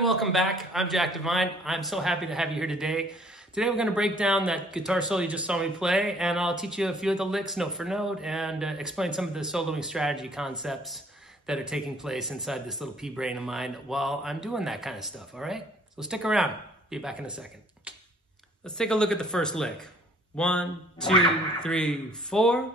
Welcome back. I'm Jack Divine. I'm so happy to have you here today. Today we're going to break down that guitar solo you just saw me play, and I'll teach you a few of the licks note for note and explain some of the soloing strategy concepts that are taking place inside this little pea brain of mine while I'm doing that kind of stuff, all right? So stick around. Be back in a second. Let's take a look at the first lick. 1, 2, 3, 4.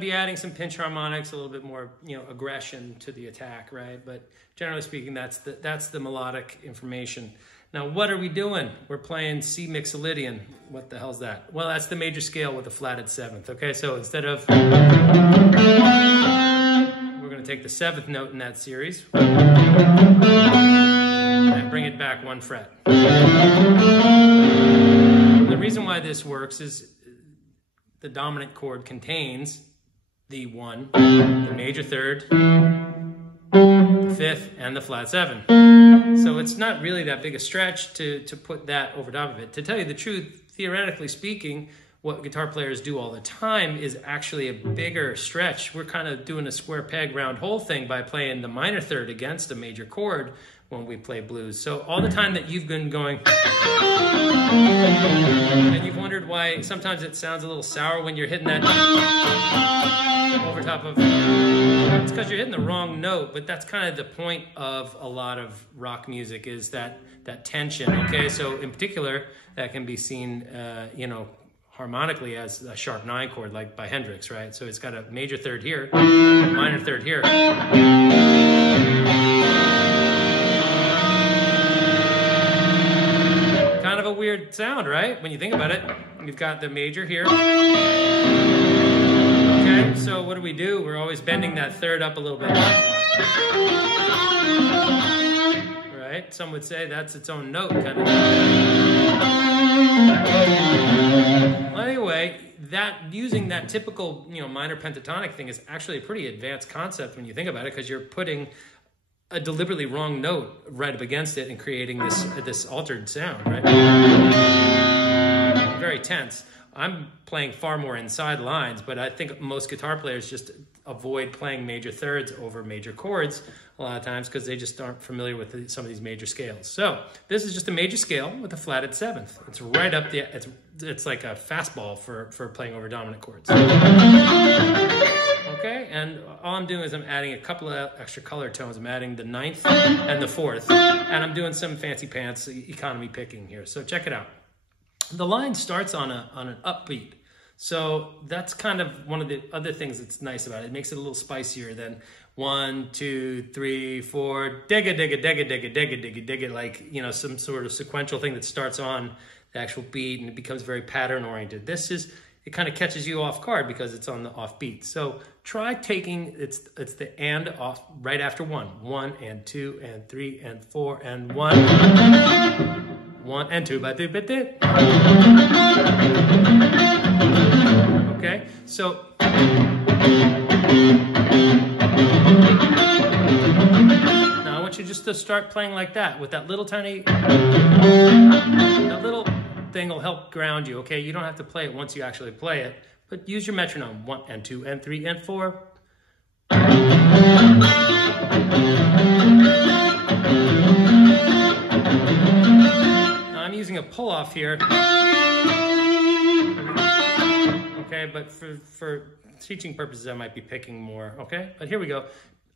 Be adding some pinch harmonics, a little bit more, aggression to the attack, right? But generally speaking, that's the melodic information. Now, what are we doing? We're playing C Mixolydian. What the hell's that? Well, that's the major scale with a flatted seventh. Okay, so instead of, we're going to take the seventh note in that series and bring it back one fret. The reason why this works is the dominant chord contains the 1, the major third, the fifth, and the flat 7. So it's not really that big a stretch to put that over top of it. To tell you the truth, theoretically speaking, what guitar players do all the time is actually a bigger stretch. We're kind of doing a square peg round hole thing by playing the minor third against a major chord when we play blues. So all the time that you've been going and you've wondered why sometimes it sounds a little sour when you're hitting that over top of, it's because you're hitting the wrong note, but that's kind of the point of a lot of rock music, is that tension, okay? So in particular, that can be seen, harmonically as a sharp 9 chord, like by Hendrix, right? So it's got a major third here, minor third here. Kind of a weird sound, right? When you think about it, you've got the major here. Okay, so what do? We're always bending that third up a little bit. Right? Some would say that's its own note, kind of. Well, anyway, using that typical, minor pentatonic thing is actually a pretty advanced concept when you think about it, because you're putting a deliberately wrong note right up against it and creating this altered sound, right? Very tense. I'm playing far more inside lines, but I think most guitar players just avoid playing major thirds over major chords a lot of times because they just aren't familiar with some of these major scales. So this is just a major scale with a flatted seventh. It's right up the, it's like a fastball for playing over dominant chords. Okay, and all I'm doing is I'm adding a couple of extra color tones. I'm adding the ninth and the fourth, and I'm doing some fancy pants economy picking here. So check it out. The line starts on an upbeat. So that's kind of one of the other things that's nice about it. It makes it a little spicier than 1, 2, 3, 4, digga, digga, digga, digga, digga, digga, digga, like, you know, some sort of sequential thing that starts on the actual beat and it becomes very pattern oriented. This is, it kind of catches you off guard because it's on the off beat. So try taking, it's the and off right after 1. 1 and 2 and 3 and 4 and 1. 1 and 2, but okay, so now I want you just to start playing like that with that little tiny, that little thing will help ground you, okay? You don't have to play it once you actually play it, but use your metronome. 1 and 2 and 3 and 4. Now I'm using a pull-off here. Okay, but for teaching purposes, I might be picking more, okay? But here we go.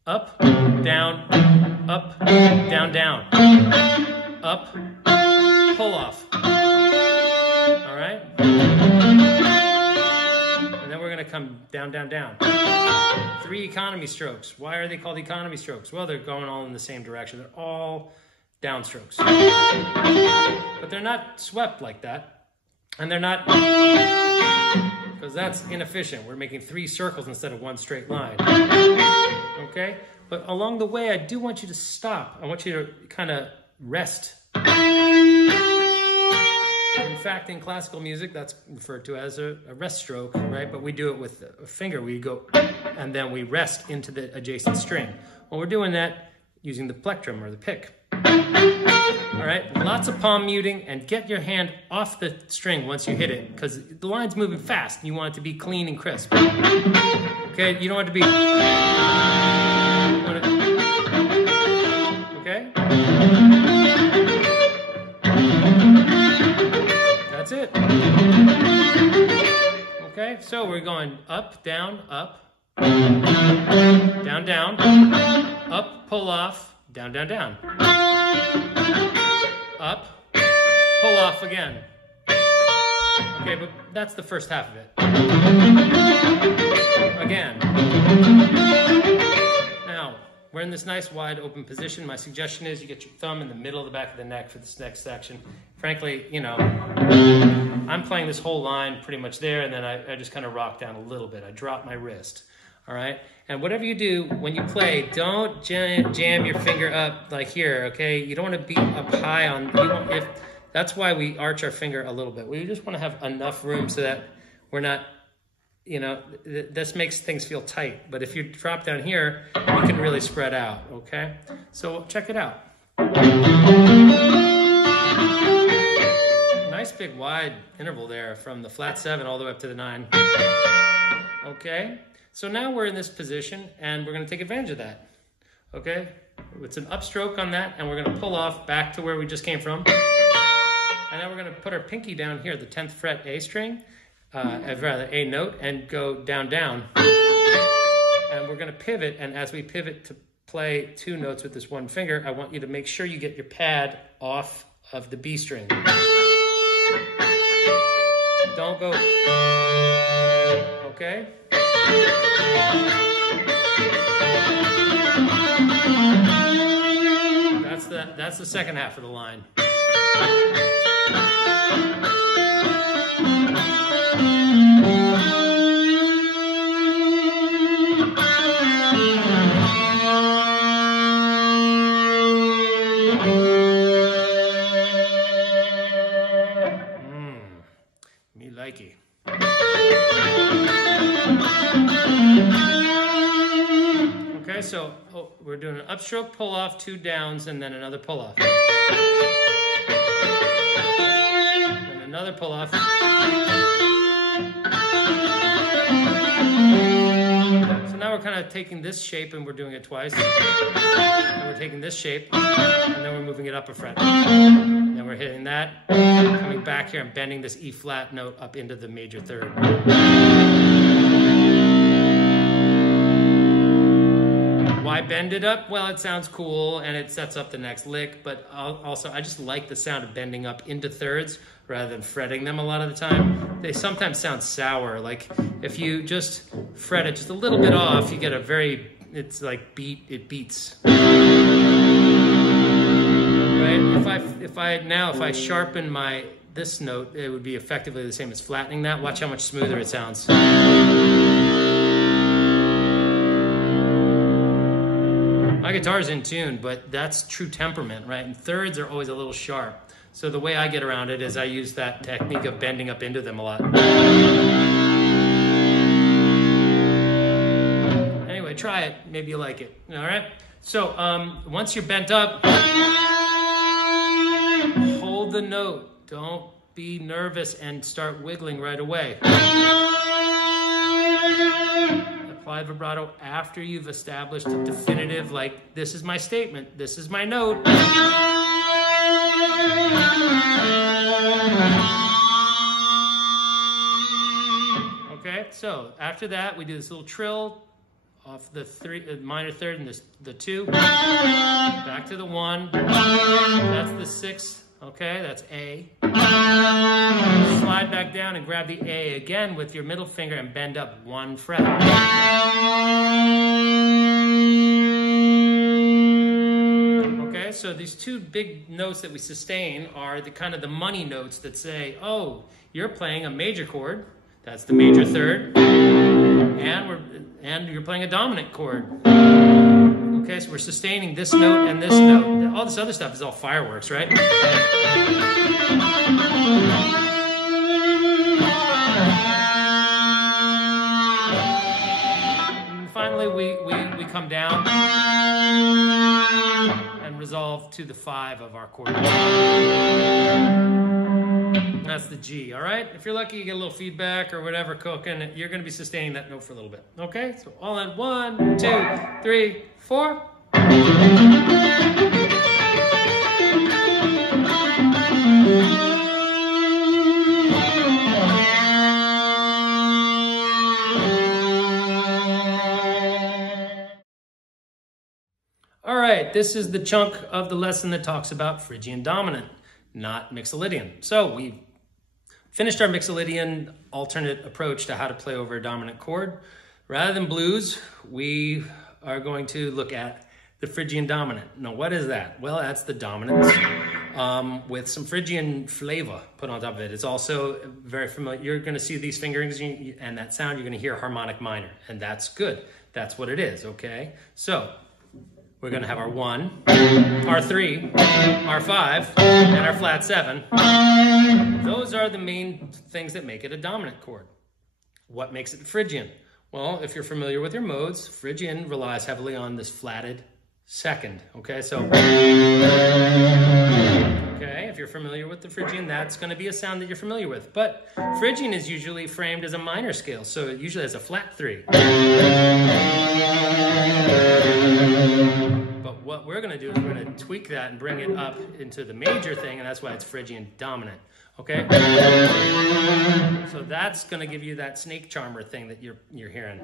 Up, down, down. Up, pull off. All right? And then we're gonna come down, down, down. 3 economy strokes. Why are they called economy strokes? Well, they're going all in the same direction. They're all downstrokes. But they're not swept like that. And they're not, because that's inefficient. We're making 3 circles instead of 1 straight line. Okay? But along the way, I do want you to stop. I want you to kind of rest. In fact, in classical music, that's referred to as a rest stroke, right? But we do it with a finger. We go and then we rest into the adjacent string. Well, we're doing that using the plectrum or the pick. All right, lots of palm muting, and get your hand off the string once you hit it, because the line's moving fast and you want it to be clean and crisp. Okay, you don't want it to be... Okay? That's it. Okay, so we're going up, down, down, up, pull off, down, down, down. Up, pull off again. Okay, but that's the first half of it. Again. Now, we're in this nice wide open position. My suggestion is you get your thumb in the middle of the back of the neck for this next section. Frankly, you know, I'm playing this whole line pretty much there, and then I just kind of rock down a little bit. I drop my wrist. All right, and whatever you do when you play, don't jam your finger up like here, okay? You don't want to be up high on, that's why we arch our finger a little bit. We just want to have enough room so that we're not, you know, this makes things feel tight. But if you drop down here, you can really spread out, okay? So check it out. Nice big wide interval there from the flat 7 all the way up to the 9. Okay? So now we're in this position, and we're going to take advantage of that, okay? It's an upstroke on that, and we're going to pull off back to where we just came from. And then we're going to put our pinky down here, the 10th fret A string, rather A note, and go down, down. And we're going to pivot, and as we pivot to play 2 notes with this one finger, I want you to make sure you get your pad off of the B string. Don't go, okay? That's the second half of the line. Me likey. Okay, so we're doing an upstroke, pull off, 2 downs, and then another pull off. And another pull off. So now we're kind of taking this shape and we're doing it twice. And we're taking this shape and then we're moving it up a fret. Then we're hitting that, coming back here and bending this E flat note up into the major third. Why bend it up? Well, it sounds cool and it sets up the next lick, but also I just like the sound of bending up into thirds rather than fretting them a lot of the time. They sometimes sound sour. Like if you just fret it just a little bit off, you get a very, it's like it beats. Right? If I sharpen this note, it would be effectively the same as flattening that. Watch how much smoother it sounds. My guitar's in tune, but that's true temperament, right? And thirds are always a little sharp. So the way I get around it is I use that technique of bending up into them a lot. Anyway, try it. Maybe you like it. All right? So once you're bent up, hold the note. Don't be nervous and start wiggling right away. Apply vibrato after you've established a definitive, like, this is my statement, this is my note. Okay, so after that, we do this little trill off the minor third and the 2. Back to the 1. That's the 6. Okay, that's A. Slide back down and grab the A again with your middle finger and bend up 1 fret. Okay, so these 2 big notes that we sustain are the kind of the money notes that say, oh, you're playing a major chord, that's the major third, and you're playing a dominant chord. Okay, so we're sustaining this note and this note. All this other stuff is all fireworks, right? And finally, we come down and resolve to the 5 of our chord. That's the G, all right? If you're lucky, you get a little feedback or whatever cooking, you're going to be sustaining that note for a little bit. Okay, so all in 1, 2, 3, 4. All right, this is the chunk of the lesson that talks about Phrygian Dominant, not Mixolydian. So we finished our Mixolydian alternate approach to how to play over a dominant chord. Rather than blues, we are going to look at the Phrygian Dominant. Now, what is that? Well, that's the dominance with some Phrygian flavor put on top of it. It's also very familiar. You're going to see these fingerings and that sound, you're going to hear harmonic minor, and that's good. That's what it is, okay? So we're going to have our 1, our 3, our 5, and our flat 7. Those are the main things that make it a dominant chord. What makes it Phrygian? Well, if you're familiar with your modes, Phrygian relies heavily on this flatted second, okay? So, okay, if you're familiar with the Phrygian, that's going to be a sound that you're familiar with. But Phrygian is usually framed as a minor scale, so it usually has a flat 3. But what we're going to do is we're going to tweak that and bring it up into the major thing, and that's why it's Phrygian Dominant. Okay, so that's going to give you that snake charmer thing that you're hearing.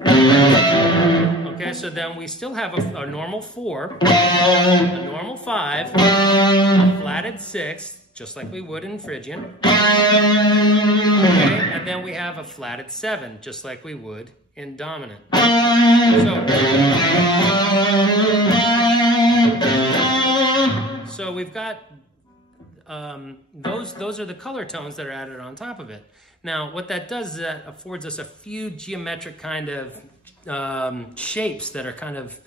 Okay, so then we still have a normal 4, a normal 5, a flatted 6, just like we would in Phrygian. Okay, and then we have a flatted 7, just like we would in Dominant. So we've got those are the color tones that are added on top of it. Now, what that does is that affords us a few geometric kind of shapes that are kind of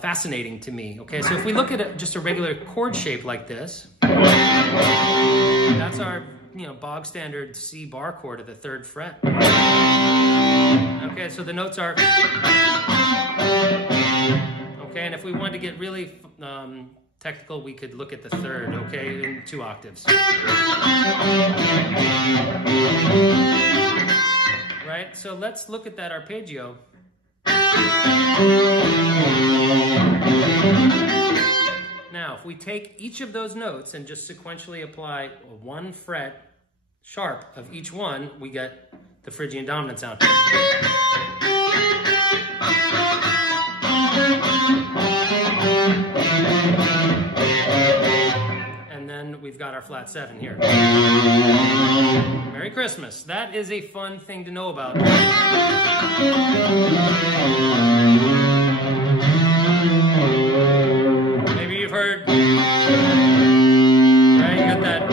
fascinating to me. Okay, so if we look at just a regular chord shape like this, that's our bog standard C bar chord at the 3rd fret. Okay, so the notes are okay, and if we wanted to get really technical, we could look at the 3rd, okay, in 2 octaves. Right, so let's look at that arpeggio Now, if we take each of those notes and just sequentially apply 1 fret sharp of each one, we get the Phrygian dominant sound. And then we've got our flat 7 here. Merry Christmas. That is a fun thing to know about. Maybe you've heard, right? You got that.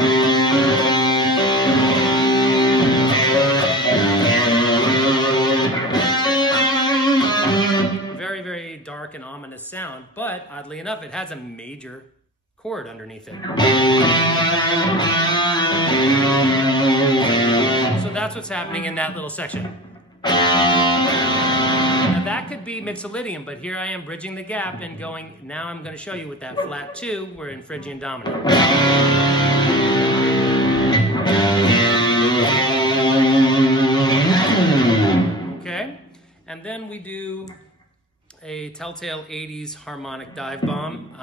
Very, very dark and ominous sound, but oddly enough, it has a major chord underneath it. So that's what's happening in that little section. Now that could be Mixolydian, but here I am bridging the gap and going, now I'm going to show you with that flat 2, we're in Phrygian dominant. Okay, and then we do a Telltale 80s harmonic dive bomb.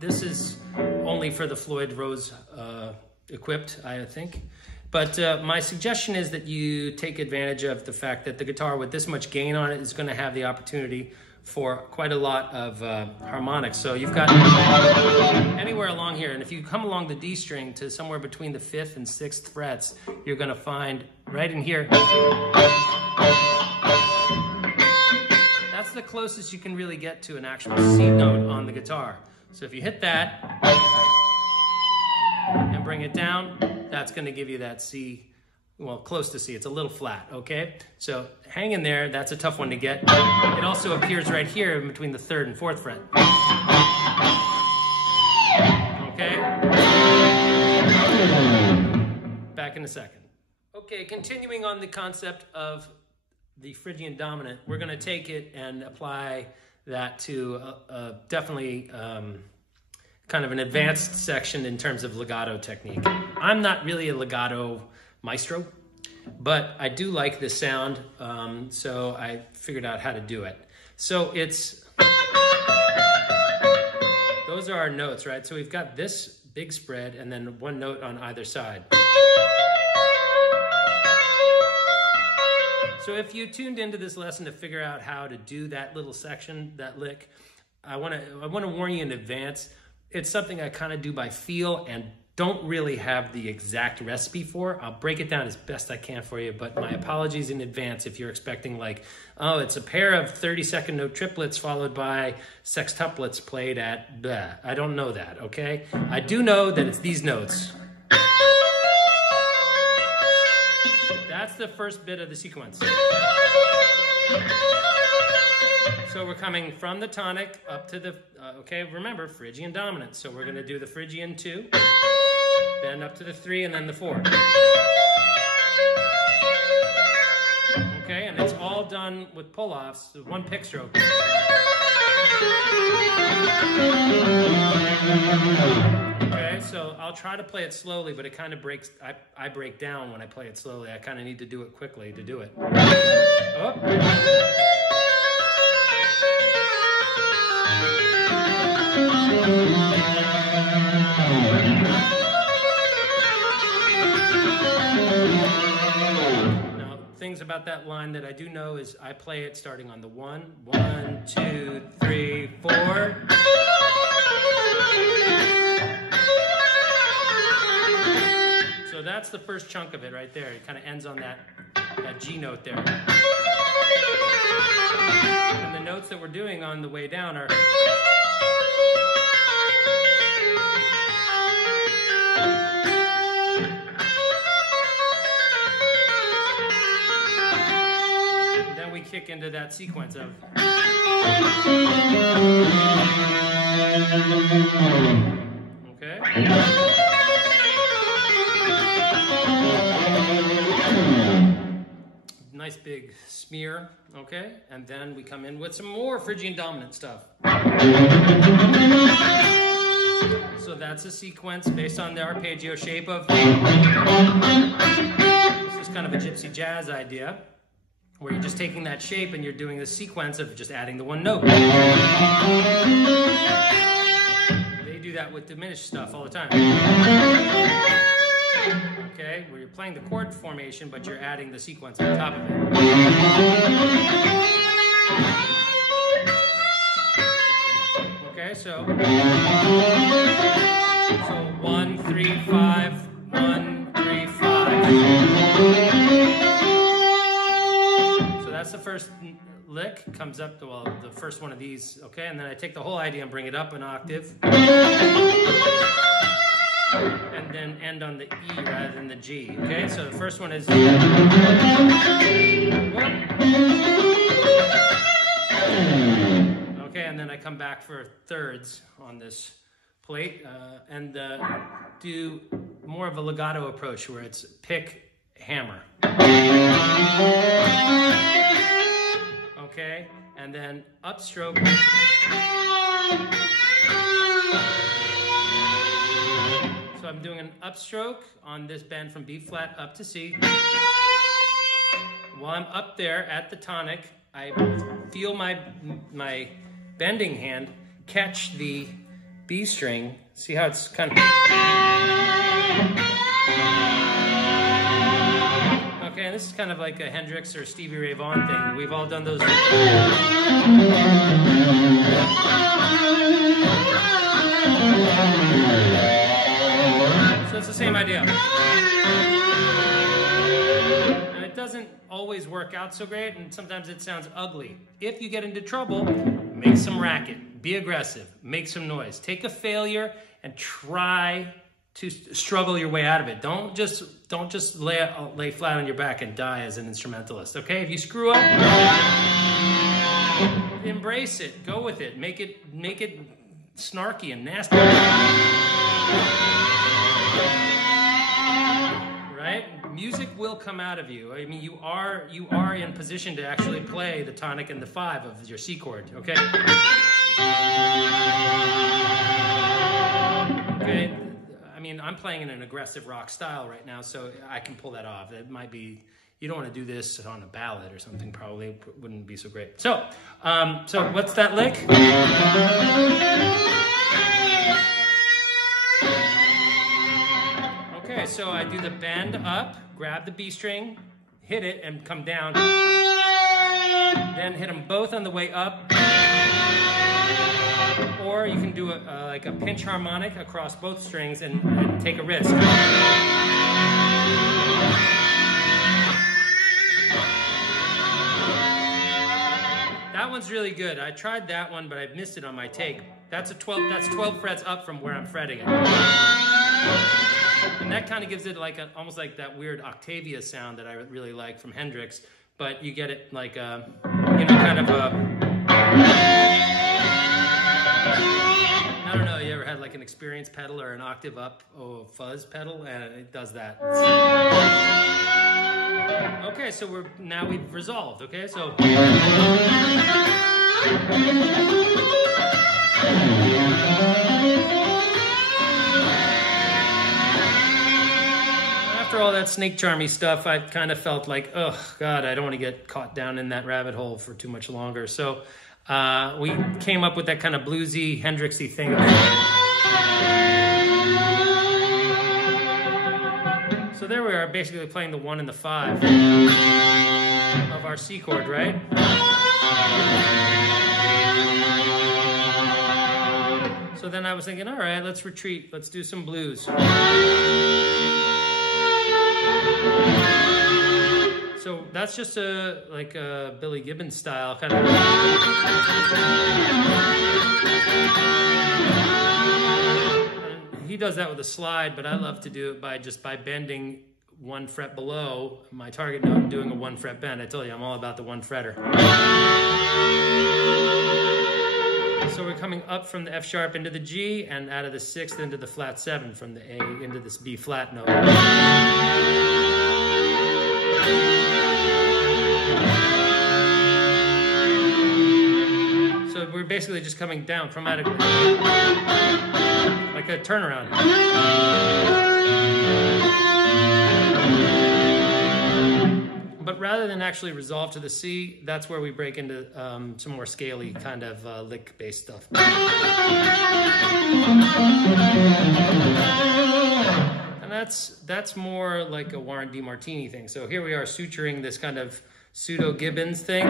This is only for the Floyd Rose equipped, I think. But my suggestion is that you take advantage of the fact that the guitar with this much gain on it is going to have the opportunity for quite a lot of harmonics. So you've got anywhere along here, and if you come along the D string to somewhere between the 5th and 6th frets, you're going to find right in here, that's the closest you can really get to an actual C note on the guitar. So if you hit that and bring it down, that's going to give you that C, well, close to C. It's a little flat, okay? So hang in there. That's a tough one to get. It also appears right here in between the 3rd and 4th fret. Okay? Back in a second. Okay, continuing on the concept of the Phrygian dominant, we're going to take it and apply that to definitely kind of an advanced section in terms of legato technique. I'm not really a legato maestro, but I do like this sound, so I figured out how to do it. So it's, those are our notes, right? So we've got this big spread and then 1 note on either side. So if you tuned into this lesson to figure out how to do that little section, that lick, I want to warn you in advance. It's something I kind of do by feel and don't really have the exact recipe for. I'll break it down as best I can for you, but my apologies in advance if you're expecting like, oh, it's a pair of 30-second note triplets followed by sextuplets played at blah. I don't know that, okay? I do know that it's these notes. That's the first bit of the sequence. So we're coming from the tonic up to the, okay, remember, Phrygian dominant. So we're going to do the Phrygian 2, then up to the 3, and then the 4. Okay, and it's all done with pull-offs, so 1 pick stroke. Okay, so I'll try to play it slowly, but it kind of breaks, I break down when I play it slowly. I kind of need to do it quickly to do it. Oh. Now, things about that line that I do know is I play it starting on the 1, 1, 2, 3, 4. So that's the first chunk of it right there. It kind of ends on that G note there. And the notes that we're doing on the way down are... And then we kick into that sequence of... Okay? Nice big smear, okay? And then we come in with some more Phrygian dominant stuff. So that's a sequence based on the arpeggio shape of... This is kind of a gypsy jazz idea. where you're just taking that shape and you're doing the sequence of just adding the one note. They do that with diminished stuff all the time. Okay, where you're playing the chord formation, but you're adding the sequence on top of it. Okay, so 1, 3, 5, 1, 3, 5. So that's the first lick, comes up to, well, the first one of these, okay? And then I take the whole idea and bring it up an octave. And then end on the E rather than the G, okay? So the first one is... Okay, and then I come back for thirds on this plate and do more of a legato approach where it's pick, hammer. Okay, and then upstroke. So I'm doing an upstroke on this bend from B flat up to C. While I'm up there at the tonic, I feel my bending hand catch the B string. See how it's kind of... Okay, and this is kind of like a Hendrix or Stevie Ray Vaughan thing. We've all done those. So it's the same idea. And it doesn't always work out so great, and sometimes it sounds ugly. If you get into trouble, make some racket, be aggressive, make some noise. Take a failure and try to struggle your way out of it. Don't just lay flat on your back and die as an instrumentalist, okay? If you screw up, embrace it, go with it, make it snarky and nasty. Right? Music will come out of you. I mean, you are in position to actually play the tonic and the 5 of your C chord, okay? Okay, I mean, I'm playing in an aggressive rock style right now, so I can pull that off. It might be, you don't want to do this on a ballad or something, probably it wouldn't be so great. So, so what's that lick? Okay, so I do the bend up, grab the B string, hit it, and come down. Then hit them both on the way up. Or you can do like a pinch harmonic across both strings and take a risk. That one's really good. I tried that one, but I missed it on my take. That's 12 frets up from where I'm fretting it. And that kind of gives it like almost like that weird Octavia sound that I really like from Hendrix, but you get it like a, you know, kind of a, I don't know, you ever had like an experience pedal or an octave up fuzz pedal, and it does that. Okay, so we've resolved, okay? So after all that snake charmy stuff, I kind of felt like, oh God, I don't want to get caught down in that rabbit hole for too much longer. So we came up with that kind of bluesy, Hendrixy thing. So there we are, basically playing the 1 and the 5 of our C chord, right? So then I was thinking, all right, let's retreat. Let's do some blues. So that's just like a Billy Gibbons style kind of. He does that with a slide, but I love to do it by bending 1 fret below my target note and doing a 1 fret bend. I told you, I'm all about the 1 fretter. So we're coming up from the F sharp into the G and out of the 6th into the flat 7 from the A into this B flat note. So we're basically just coming down chromatically, like a turnaround. But rather than actually resolve to the C, that's where we break into some more scaly kind of lick-based stuff. And that's more like a Warren DeMartini thing. So here we are suturing this kind of pseudo-Gibbons thing.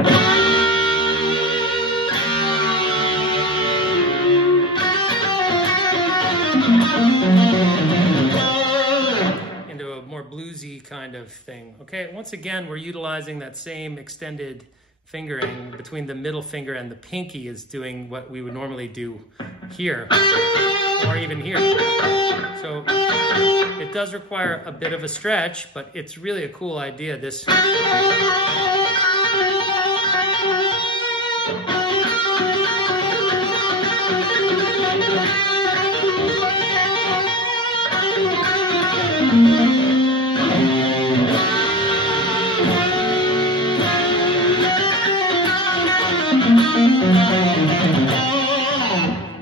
Into a more bluesy kind of thing. Okay, once again, we're utilizing that same extended fingering between the middle finger and the pinky is doing what we would normally do here, or even here. So it does require a bit of a stretch, but it's really a cool idea. This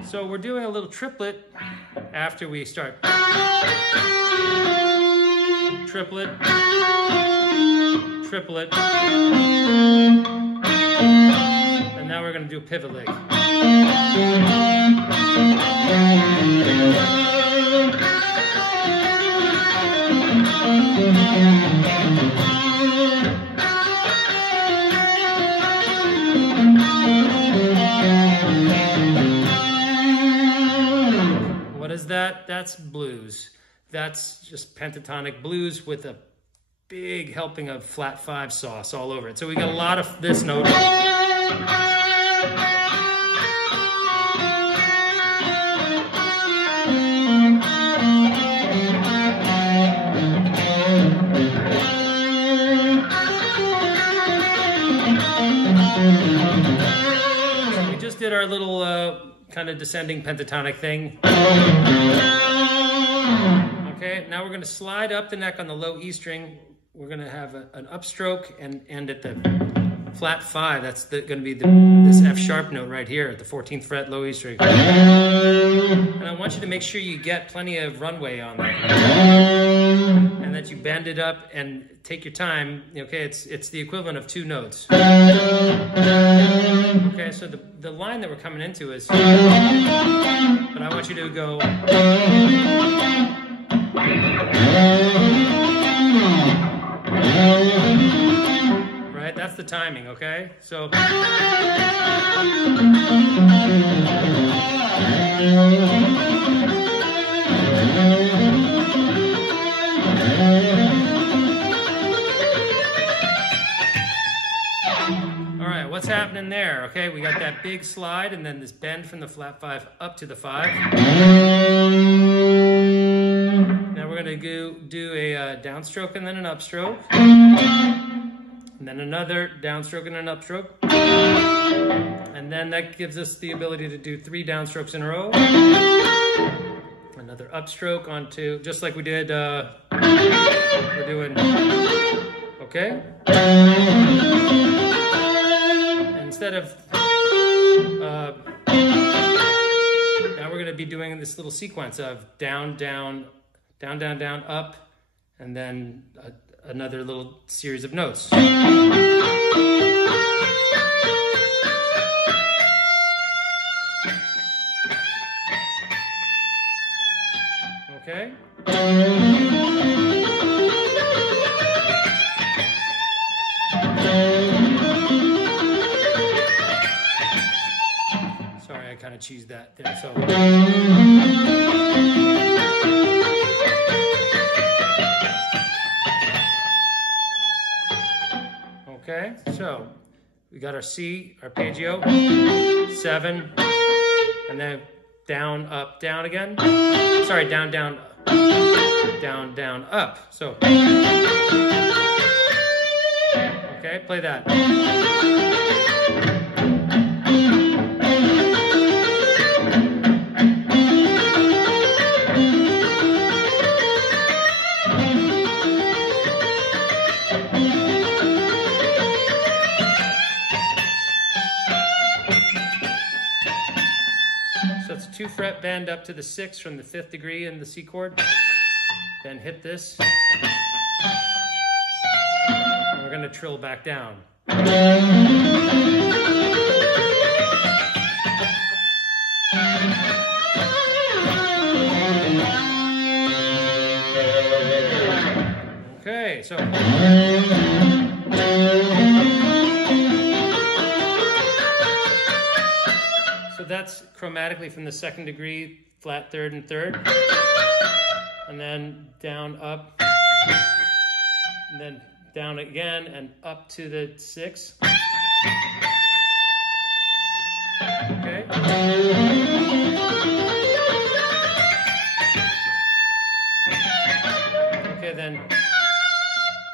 so we're doing a little triplet after we start. Triplet, triplet, and now we're going to do a pivot lick. What is that? That's blues. That's just pentatonic blues with a big helping of flat 5 sauce all over it. So we got a lot of this note. So we just did our little kind of descending pentatonic thing. Okay, now we're going to slide up the neck on the low E string. We're going to have an upstroke and end at the flat 5. That's going to be this F sharp note right here at the 14th fret, low E string. And I want you to make sure you get plenty of runway on there, and that you bend it up and take your time. Okay, it's the equivalent of 2 notes. Okay, so the line that we're coming into is, but I want you to go. Right, that's the timing, okay? So all right, what's happening there? Okay, we got that big slide and then this bend from the flat 5 up to the 5. Now we're going to do a downstroke and then an upstroke. And then another downstroke and an upstroke. And then that gives us the ability to do 3 downstrokes in a row. Another upstroke onto, just like we did, we're doing, okay? And instead of, now we're going to be doing this little sequence of down, down, down, down, down, up, and then another little series of notes. Okay? Sorry, I kind of cheesed that there, so. Okay, so we got our C, arpeggio, 7, and then down, up, down again. Sorry, down, down, down, down, up. So, okay, play that. So it's 2 fret bend up to the 6 from the 5th degree in the C chord. Then hit this. We're going to trill back down. Okay, so that's chromatically from the second degree, flat third and third, and then down, up, and then down again and up to the sixth. Okay. Okay, then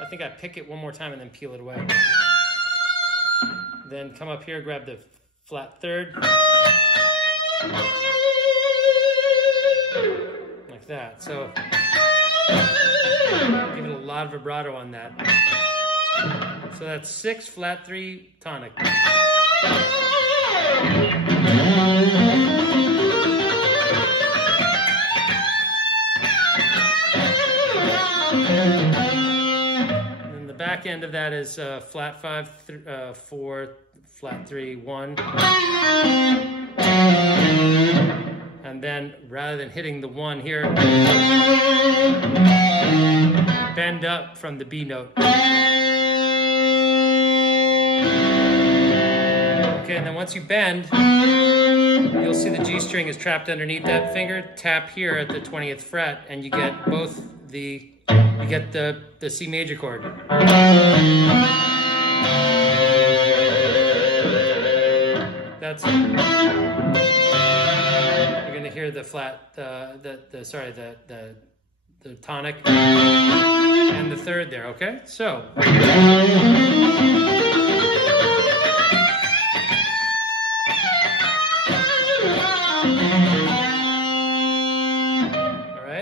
I think I pick it one more time and then peel it away. Then come up here, grab the flat third. Like that. So give it a lot of vibrato on that. So that's 6 flat 3 tonic. And the back end of that is flat 5 4 flat 3 1. And then rather than hitting the 1 here, bend up from the B note. Okay, and then once you bend, you'll see the G string is trapped underneath that finger. Tap here at the 20th fret, and you get both the C major chord. That's it. You're gonna hear the flat, the tonic and the third there. Okay, so.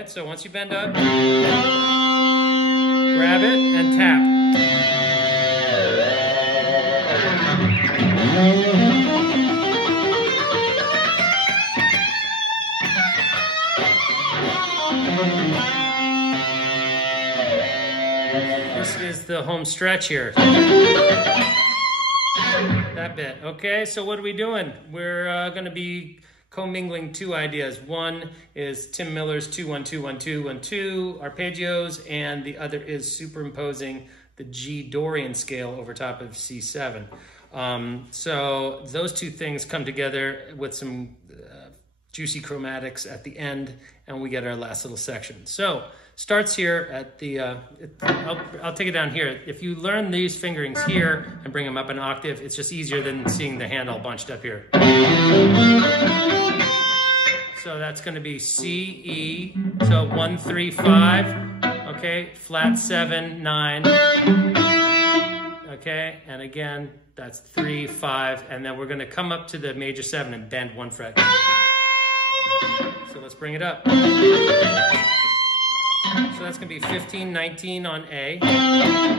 So once you bend up, grab it and tap. This is the home stretch here. That bit. Okay, so what are we doing? We're going to be commingling two ideas. One is Tim Miller's 2-1-2-1-2-1-2 arpeggios, and the other is superimposing the G Dorian scale over top of C7. So those two things come together with some juicy chromatics at the end, and we get our last little section. So starts here at the, I'll take it down here. If you learn these fingerings here and bring them up an octave, it's just easier than seeing the hand all bunched up here. So that's going to be C, E, so 1, 3, 5, okay, flat 7, 9, okay, and again, that's 3, 5, and then we're going to come up to the major 7 and bend 1 fret. So let's bring it up. So that's going to be 15, 19 on A,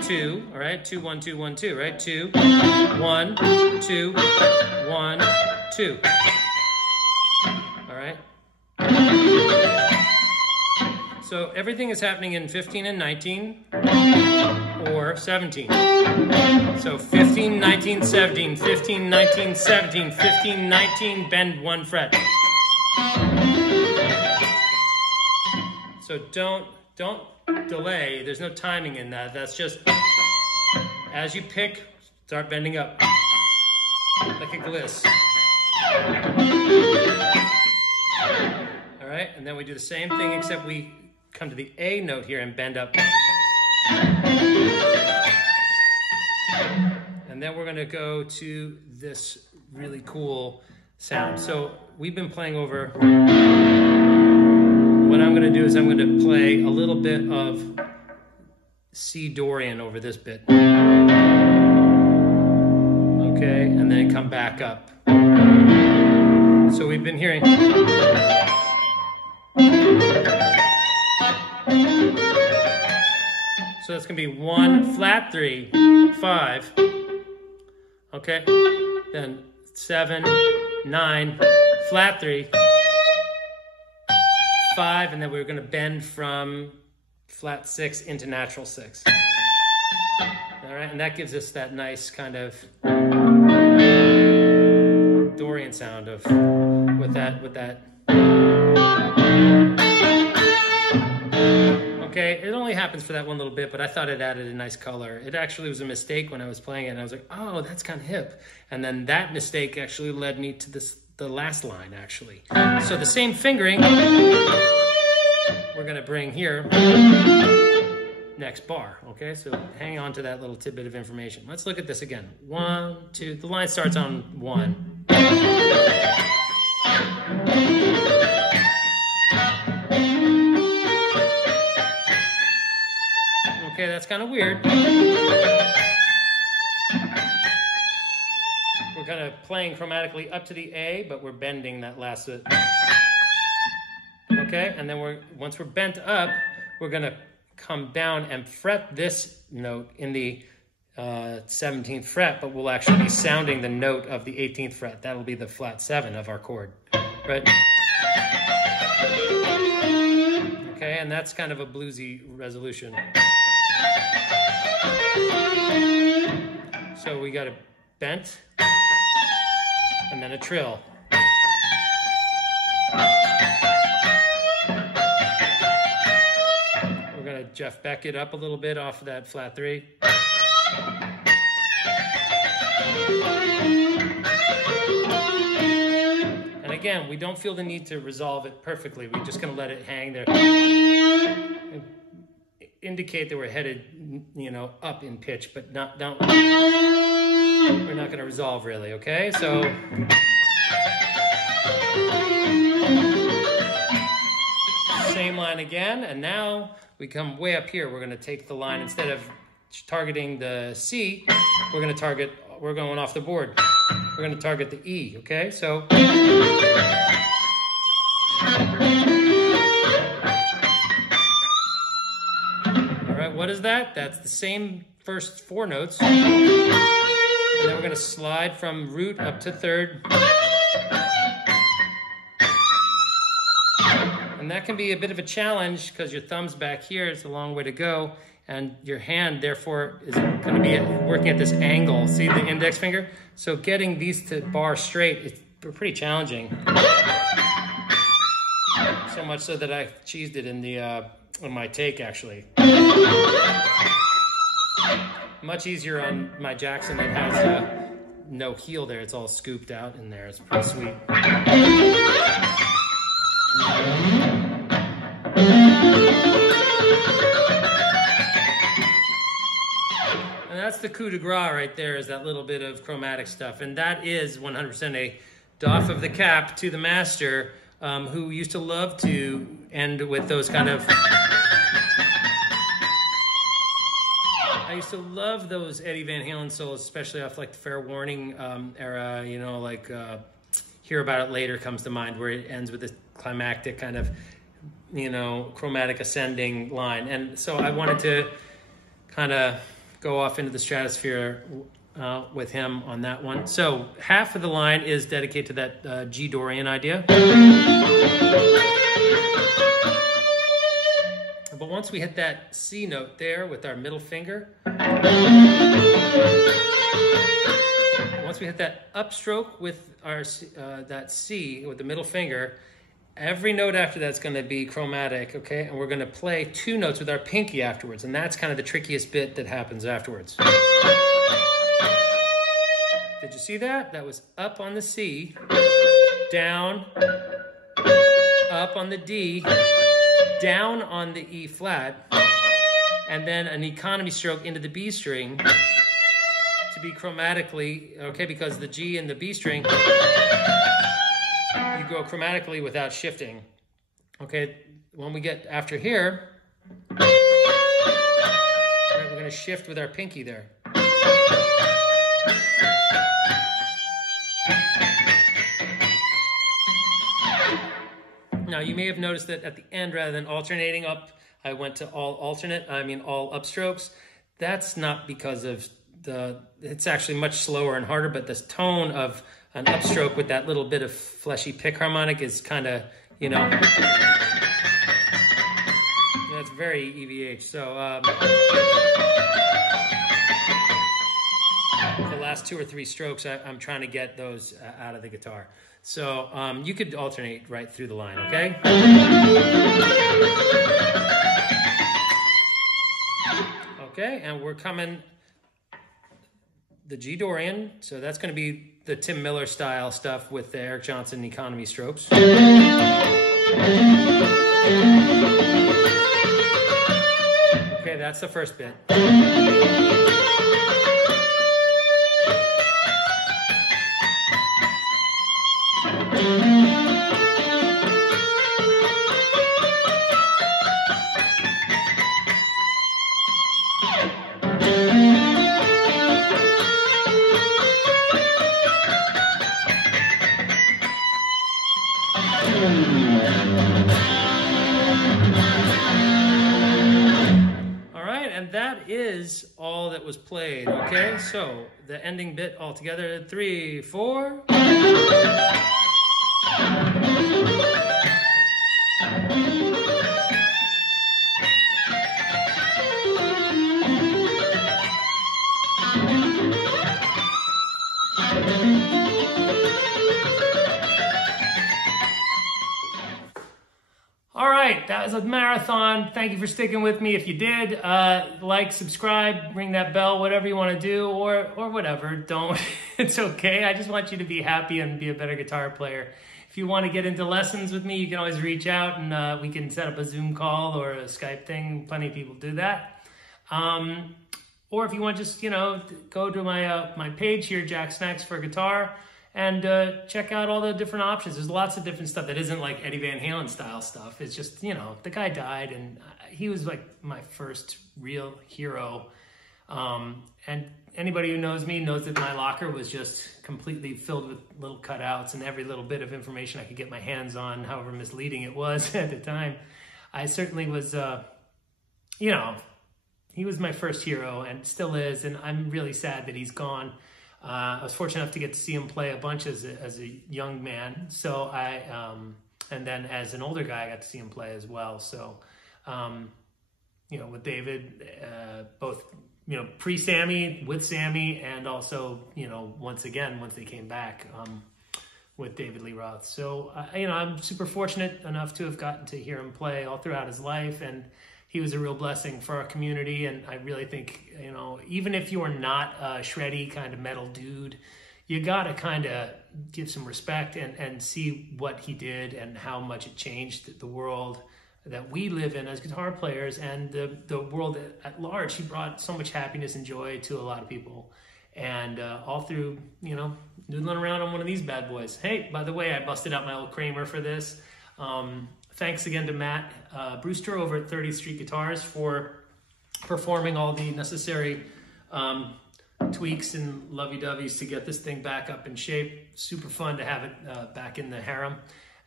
2, all right, 2, 1, 2, 1, 2, right, 2, 1, 2, 1, 2, all right. So everything is happening in 15 and 19 or 17. So 15, 19, 17, 15, 19, 17, 15, 19, bend 1 fret. So don't delay. There's no timing in that. That's just as you pick, start bending up like a gliss. All right, and then we do the same thing, except we come to the A note here and bend up. And then we're going to go to this really cool sound. So we've been playing over. What I'm going to do is I'm going to play a little bit of C Dorian over this bit. Okay, and then come back up. So we've been hearing. So that's going to be 1 flat 3, 5. Okay, then 7, 9, flat 3, 5, and then we're going to bend from flat 6 into natural 6. All right, and that gives us that nice kind of Dorian sound of with that. Okay, it only happens for that one little bit, but I thought it added a nice color. It actually was a mistake when I was playing it, and I was like, oh, that's kind of hip. And then that mistake actually led me to the last line, actually. So the same fingering we're going to bring here next bar, okay? So hang on to that little tidbit of information. Let's look at this again. 1, 2, the line starts on 1. Okay, that's kind of weird. We're kind of playing chromatically up to the A, but we're bending that last bit. Okay, and then once we're bent up, we're gonna come down and fret this note in the 17th fret, but we'll actually be sounding the note of the 18th fret. That'll be the flat 7 of our chord, right? Okay, and that's kind of a bluesy resolution. So we got a bent, and then a trill. We're gonna Jeff Beck it up a little bit off of that flat 3. And again, we don't feel the need to resolve it perfectly. We're just gonna let it hang there. Indicate that we're headed, you know, up in pitch, but not down. We're not going to resolve really, okay? So same line again, and now we come way up here. We're going to take the line, instead of targeting the C, we're going off the board. We're going to target the E, okay? So what is that? That's the same first 4 notes. And then we're going to slide from root up to 3rd. And that can be a bit of a challenge because your thumb's back here. It's a long way to go. And your hand, therefore, is going to be working at this angle. See the index finger? So getting these to bar straight is pretty challenging. So much so that I cheesed it in my take, actually. Much easier on my Jackson that has no heel there. It's all scooped out in there. It's pretty sweet. And that's the coup de grace right there, is that little bit of chromatic stuff. And that is 100% a doff of the cap to the master, who used to love to end with those kind of... I used to love those Eddie Van Halen solos, especially off like the Fair Warning era, you know, like Hear About It Later comes to mind, where it ends with this climactic kind of, you know, chromatic ascending line. And so I wanted to kind of go off into the stratosphere with him on that one. So half of the line is dedicated to that G Dorian idea. But once we hit that C note there with our middle finger, once we hit that upstroke with our that C with the middle finger, every note after that's going to be chromatic, okay? And we're going to play 2 notes with our pinky afterwards, and that's kind of the trickiest bit that happens afterwards. Did you see that? That was up on the C, down, up on the D, down on the E flat, and then an economy stroke into the B string to be chromatically, okay, because the G and the B string, you go chromatically without shifting. Okay, when we get after here, we're going to shift with our pinky there. Now, you may have noticed that at the end, rather than alternating up, I went to all upstrokes. That's not because of it's actually much slower and harder, but this tone of an upstroke with that little bit of fleshy pick harmonic is kind of, you know, it's very EVH. So, last 2 or 3 strokes, I'm trying to get those out of the guitar. So you could alternate right through the line, okay? Okay, and we're coming the G Dorian, so that's going to be the Tim Miller style stuff with the Eric Johnson economy strokes. Okay, that's the first bit. And that is all that was played, okay? So the ending bit altogether, 3, 4. All right, that was a marathon. Thank you for sticking with me. If you did, like, subscribe, ring that bell, whatever you want to do, or whatever. Don't. It's okay. I just want you to be happy and be a better guitar player. If you want to get into lessons with me, you can always reach out and we can set up a Zoom call or a Skype thing. Plenty of people do that. Or if you want, just go to my page here, Jacksnax for guitar. And check out all the different options. There's lots of different stuff that isn't like Eddie Van Halen style stuff. It's just, the guy died and he was like my first real hero. And anybody who knows me knows that my locker was just completely filled with little cutouts and every little bit of information I could get my hands on, however misleading it was at the time. I certainly was, he was my first hero and still is. And I'm really sad that he's gone. I was fortunate enough to get to see him play a bunch as a young man. So and then as an older guy, I got to see him play as well. So, with David, both, pre-Sammy, with Sammy, and also, once they came back, with David Lee Roth. So, I'm super fortunate enough to have gotten to hear him play all throughout his life, and he was a real blessing for our community, and I really think, even if you are not a shreddy kind of metal dude, you gotta kind of give some respect and see what he did and how much it changed the world that we live in as guitar players and the world at large. He brought so much happiness and joy to a lot of people, and all through, noodling around on one of these bad boys. Hey, by the way, I busted out my old Kramer for this. Thanks again to Matt Brewster over at 30th Street Guitars for performing all the necessary tweaks and lovey-doveys to get this thing back up in shape. Super fun to have it back in the harem.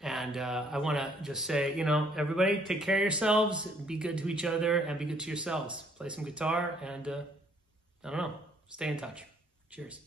And I want to just say, everybody take care of yourselves, be good to each other, and be good to yourselves. Play some guitar and, stay in touch. Cheers.